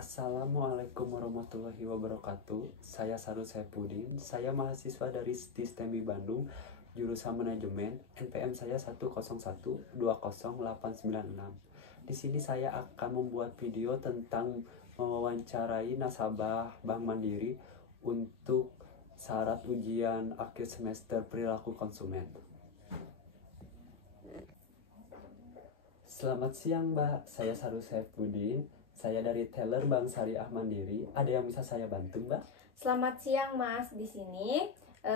Assalamualaikum warahmatullahi wabarakatuh. Saya Sarul Saipudin. Saya mahasiswa dari STISTEMI Bandung, jurusan manajemen. NPM saya 101208906. Di sini saya akan membuat video tentang mewawancarai nasabah Bank Mandiri untuk syarat ujian akhir semester perilaku konsumen. Selamat siang, Mbak. Saya Sarul Saipudin. Saya dari teller Bank Syariah Mandiri. Ada yang bisa saya bantu, Mbak? Selamat siang, Mas. Di sini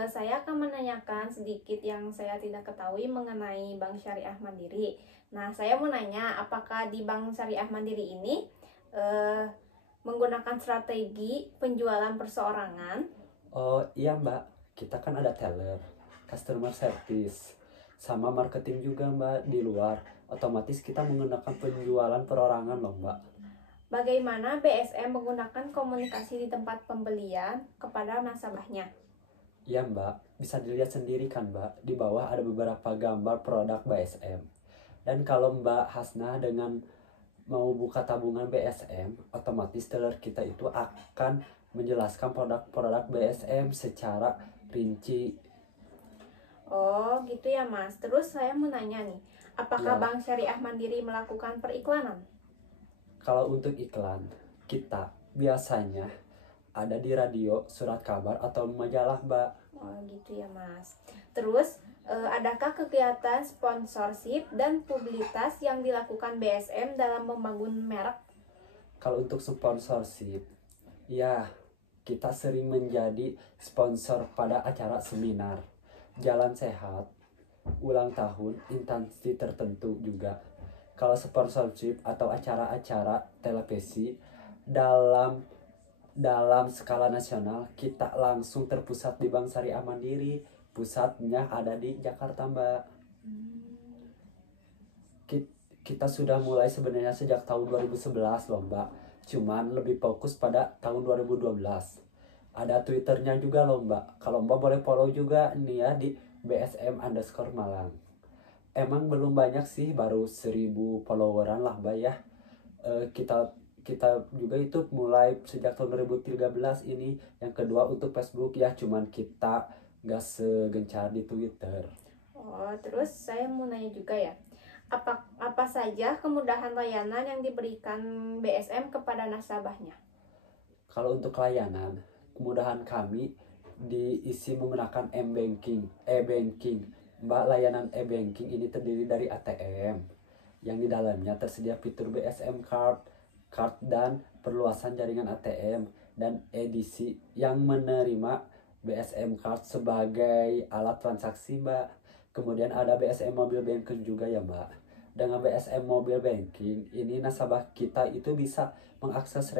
saya akan menanyakan sedikit yang saya tidak ketahui mengenai Bank Syariah Mandiri. Nah, saya mau nanya, apakah di Bank Syariah Mandiri ini menggunakan strategi penjualan perseorangan? Oh iya, Mbak. Kita kan ada teller, customer service, sama marketing juga, Mbak, di luar. Otomatis kita menggunakan penjualan perorangan loh, Mbak. Bagaimana BSM menggunakan komunikasi di tempat pembelian kepada nasabahnya? Iya, Mbak. Bisa dilihat sendiri kan, Mbak. Di bawah ada beberapa gambar produk BSM. Dan kalau Mbak Hasna dengan mau buka tabungan BSM, otomatis teller kita itu akan menjelaskan produk-produk BSM secara rinci. Oh, gitu ya, Mas. Terus saya mau nanya nih, apakah Ya, Bank Syariah Mandiri melakukan periklanan? kalau untuk iklan, kita biasanya ada di radio, surat kabar, atau majalah, Mbak. Oh, gitu ya, Mas. Terus, adakah kegiatan sponsorship dan publisitas yang dilakukan BSM dalam membangun merek? Kalau untuk sponsorship, ya kita sering menjadi sponsor pada acara seminar, jalan sehat, ulang tahun, instansi tertentu juga. Kalau sponsorship atau acara-acara televisi dalam dalam skala nasional, kita langsung terpusat di Bank Syariah Mandiri. Pusatnya ada di Jakarta, Mbak. Kita sudah mulai sebenarnya sejak tahun 2011 loh, Mbak. Cuman lebih fokus pada tahun 2012. Ada Twitternya juga loh, Mbak. Kalau Mbak boleh follow juga nih ya di BSM_Malang. Emang belum banyak sih, baru 1000 followeran lah, Mbak ya. Kita kita juga itu mulai sejak tahun 2013 ini. Yang kedua untuk Facebook ya, cuman kita gak segencar di Twitter. Oh, terus saya mau nanya juga ya, apa saja kemudahan layanan yang diberikan BSM kepada nasabahnya? Kalau untuk layanan, kemudahan kami diisi menggunakan e-banking. Mbak, layanan e-banking ini terdiri dari ATM yang di dalamnya tersedia fitur BSM card dan perluasan jaringan ATM, dan edisi yang menerima BSM card sebagai alat transaksi, Mbak. Kemudian ada BSM mobile banking juga ya, Mbak. Dengan BSM mobile banking ini nasabah kita itu bisa mengakses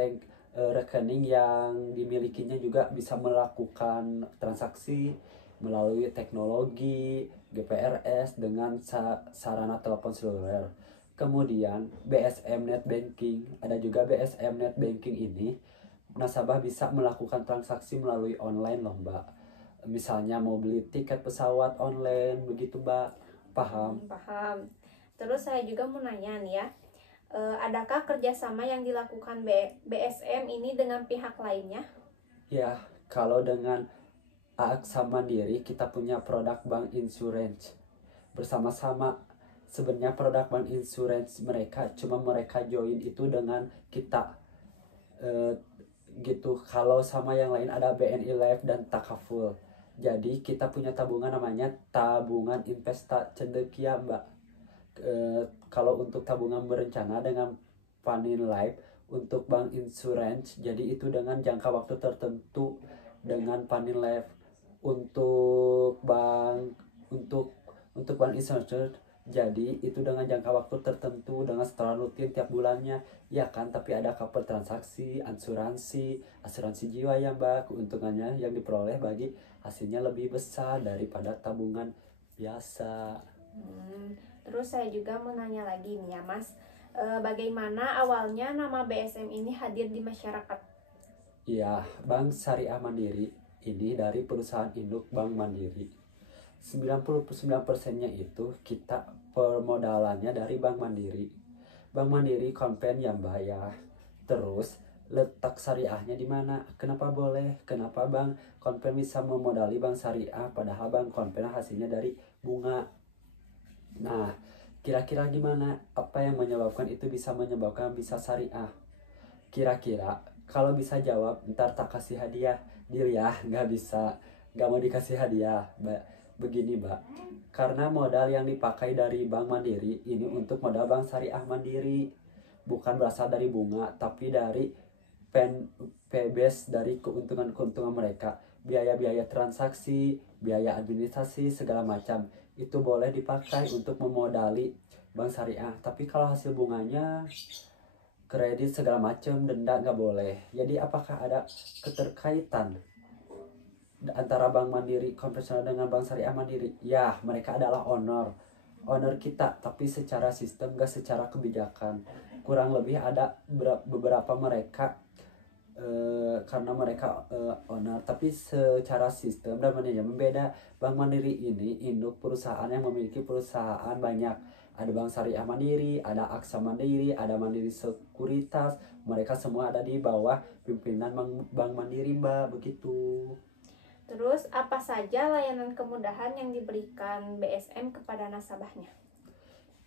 rekening yang dimilikinya, juga bisa melakukan transaksi melalui teknologi GPRS dengan sarana telepon seluler. Kemudian BSM Net Banking, ada juga BSM Net Banking ini nasabah bisa melakukan transaksi melalui online loh, Mbak. Misalnya mau beli tiket pesawat online begitu, Mbak. Paham? Paham. Terus saya juga mau nanya nih ya, adakah kerjasama yang dilakukan BSM ini dengan pihak lainnya? Ya, kalau dengan AXA Mandiri kita punya produk bank insurance bersama-sama. Sebenarnya produk bank insurance mereka cuma mereka join itu dengan kita, gitu. Kalau sama yang lain ada BNI Life dan Takaful. Jadi kita punya tabungan namanya tabungan investa cendekia, Mbak. Kalau untuk tabungan berencana dengan Panin Life, untuk bank insurance jadi itu dengan jangka waktu tertentu dengan Panin Life. Untuk bank insurance jadi itu dengan jangka waktu tertentu dengan setelah rutin tiap bulannya, ya kan. Tapi ada cover transaksi, asuransi jiwa ya, Mbak. Keuntungannya yang diperoleh bagi hasilnya lebih besar daripada tabungan biasa. Terus saya juga mau nanya lagi nih ya, Mas, bagaimana awalnya nama BSM ini hadir di masyarakat? Ya, Bank Syariah Mandiri ini dari perusahaan induk Bank Mandiri. 99%-nya itu kita permodalannya dari Bank Mandiri. Bank Mandiri konven ya, Mbak ya. Terus letak syariahnya di mana? Kenapa boleh? Kenapa bank konven bisa memodali bank syariah padahal bank konven hasilnya dari bunga? Nah, kira-kira gimana? Apa yang menyebabkan itu bisa menyebabkan bisa syariah? Kira-kira kalau bisa jawab ntar tak kasih hadiah. Deal ya, nggak bisa, nggak mau dikasih hadiah. Begini mbak, karena modal yang dipakai dari Bank Mandiri ini untuk modal Bank Syariah Mandiri, bukan berasal dari bunga tapi dari PBS, dari keuntungan-keuntungan mereka, biaya-biaya transaksi, biaya administrasi segala macam itu boleh dipakai untuk memodali bank syariah. Tapi kalau hasil bunganya, kredit segala macam, denda nggak boleh. Jadi apakah ada keterkaitan antara Bank Mandiri konvensional dengan Bank Syariah Mandiri? Ya, mereka adalah owner kita, tapi secara sistem nggak secara kebijakan. Kurang lebih ada beberapa mereka karena mereka owner, tapi secara sistem dan manajemen beda. Bank Mandiri ini induk perusahaan yang memiliki perusahaan banyak. Ada Bank Syariah Mandiri, ada Aksa Mandiri, ada Mandiri Sekuritas. Mereka semua ada di bawah pimpinan Bank Mandiri, Mbak. Begitu. Terus apa saja layanan kemudahan yang diberikan BSM kepada nasabahnya?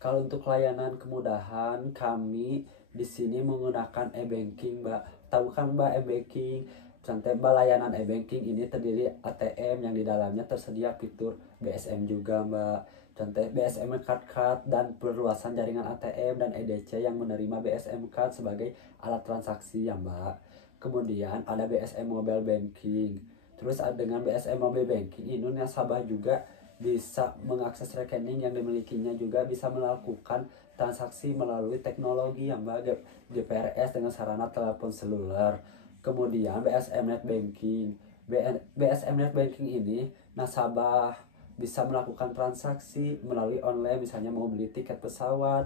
Kalau untuk layanan kemudahan, kami di sini menggunakan e-banking, Mbak. Tahu kan Mbak e-banking? Contoh Mbak, layanan e-banking ini terdiri ATM yang di dalamnya tersedia fitur BSM juga, Mbak. Contoh BSM Card dan perluasan jaringan ATM dan EDC yang menerima BSM Card sebagai alat transaksi ya, Mbak. Kemudian ada BSM Mobile Banking. Terus dengan BSM Mobile Banking ini nasabah juga bisa mengakses rekening yang dimilikinya, juga bisa melakukan transaksi melalui teknologi yang Mbak, GPRS dengan sarana telepon seluler. Kemudian BSM Net Banking. BSM Net Banking ini nasabah bisa melakukan transaksi melalui online, misalnya mau beli tiket pesawat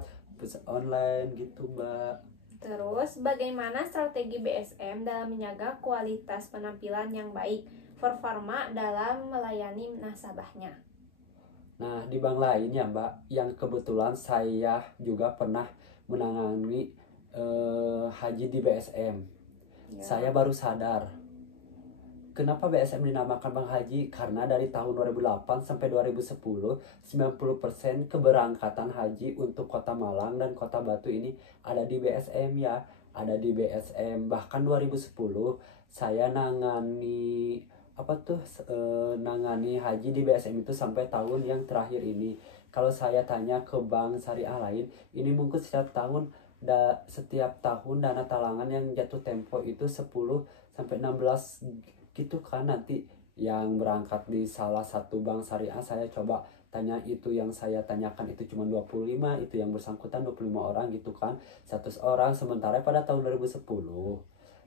online gitu, Mbak. Terus bagaimana strategi BSM dalam menjaga kualitas penampilan yang baik, performa dalam melayani nasabahnya? Nah, di bank lain ya Mbak, yang kebetulan saya juga pernah menangani haji di BSM. Ya. Saya baru sadar, kenapa BSM dinamakan Bank Haji? Karena dari tahun 2008 sampai 2010, 90% keberangkatan haji untuk Kota Malang dan Kota Batu ini ada di BSM ya. Ada di BSM. Bahkan 2010 saya nangani haji di BSM itu sampai tahun yang terakhir ini. Kalau saya tanya ke bank syariah lain, ini mungkin setiap tahun dana talangan yang jatuh tempo itu 10 sampai 16 gitu kan. Nanti yang berangkat di salah satu bank syariah, saya coba tanya, itu yang saya tanyakan itu cuma 25, itu yang bersangkutan 25 orang gitu kan, 100 orang. Sementara pada tahun 2010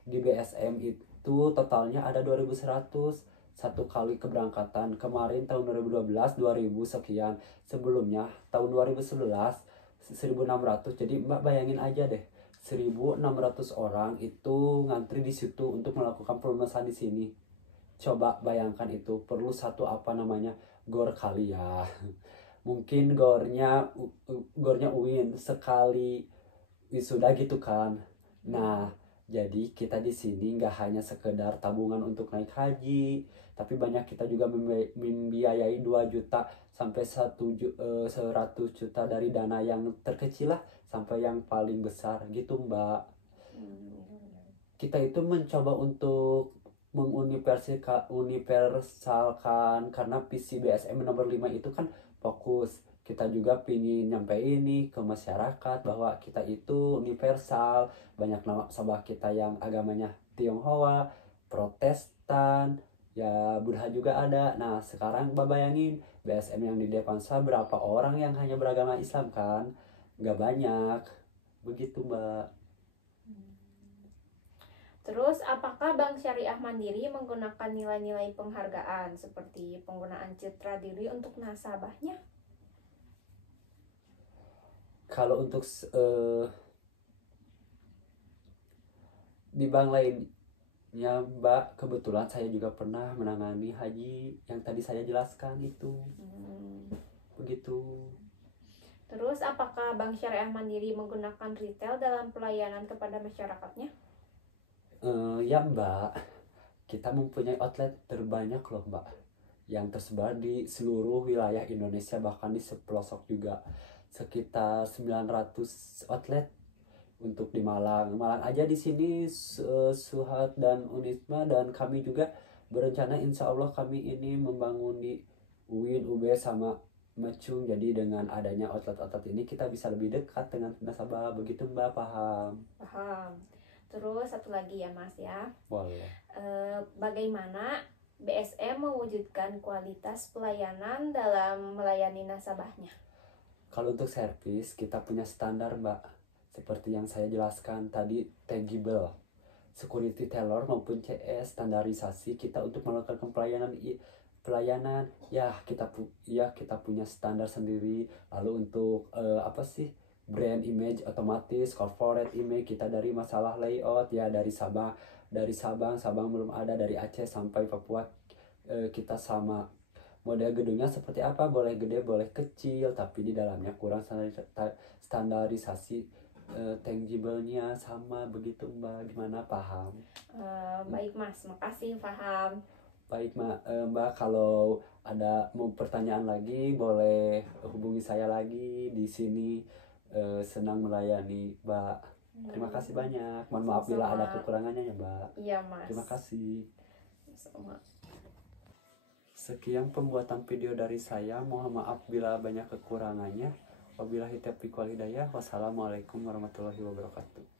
di BSM itu totalnya ada 2100 satu kali keberangkatan. Kemarin tahun 2012 2000 sekian, sebelumnya tahun 2011 1600. Jadi Mbak bayangin aja deh, 1600 orang itu ngantri di situ untuk melakukan pelunasan di sini. Coba bayangkan, itu perlu satu gor kali ya. Mungkin gornya UIN sekali wisuda gitu kan. Nah, jadi kita di sini nggak hanya sekedar tabungan untuk naik haji, tapi banyak kita juga membiayai 2 juta sampai 100 juta, dari dana yang terkecil lah sampai yang paling besar gitu, Mbak. Kita itu mencoba untuk menguniversalkan, karena visi BSM nomor 5 itu kan fokus. Kita juga pingin nyampe ini ke masyarakat bahwa kita itu universal. Banyak nasabah kita yang agamanya Tionghoa, Protestan, ya Buddha juga ada. Nah sekarang Mbak bayangin, BSM yang di Depansa berapa orang yang hanya beragama Islam kan? Nggak banyak. Begitu, Mbak. Terus, apakah Bank Syariah Mandiri menggunakan nilai-nilai penghargaan seperti penggunaan citra diri untuk nasabahnya? Kalau untuk di bank lainnya, Mbak, kebetulan saya juga pernah menangani haji yang tadi saya jelaskan itu. Begitu. Terus, apakah Bank Syariah Mandiri menggunakan retail dalam pelayanan kepada masyarakatnya? Ya Mbak, kita mempunyai outlet terbanyak loh Mbak, yang tersebar di seluruh wilayah Indonesia, bahkan di sepelosok juga. Sekitar 900 outlet untuk di Malang. Malang aja di sini Suhat dan Unisma, dan kami juga berencana insya Allah kami ini membangun di UIN, UB sama Mecung. Jadi dengan adanya outlet-outlet ini kita bisa lebih dekat dengan nasabah. Begitu Mbak, paham? Paham. Terus satu lagi ya Mas ya. Boleh. Bagaimana BSM mewujudkan kualitas pelayanan dalam melayani nasabahnya? Kalau untuk servis kita punya standar Mbak, seperti yang saya jelaskan tadi, tangible, security tailor maupun CS, standarisasi kita untuk melakukan pelayanan ya kita punya standar sendiri. Lalu untuk apa sih, brand image otomatis, corporate image kita dari masalah layout ya, dari Sabang belum ada, dari Aceh sampai Papua kita sama. Model gedungnya seperti apa, boleh gede boleh kecil, tapi di dalamnya kurang standarisasi tangible-nya sama. Begitu Mbak, gimana, paham? Baik Mas, makasih, paham. Baik Mbak, kalau ada mau pertanyaan lagi boleh hubungi saya lagi di sini. Senang melayani Mbak. Terima kasih banyak. Mohon maaf bila ada kekurangannya ya Mbak. Iya Mas. Terima kasih. Sama. Sekian pembuatan video dari saya. Mohon maaf bila banyak kekurangannya. Wabillahi taufiq wal hidayah. Wassalamualaikum warahmatullahi wabarakatuh.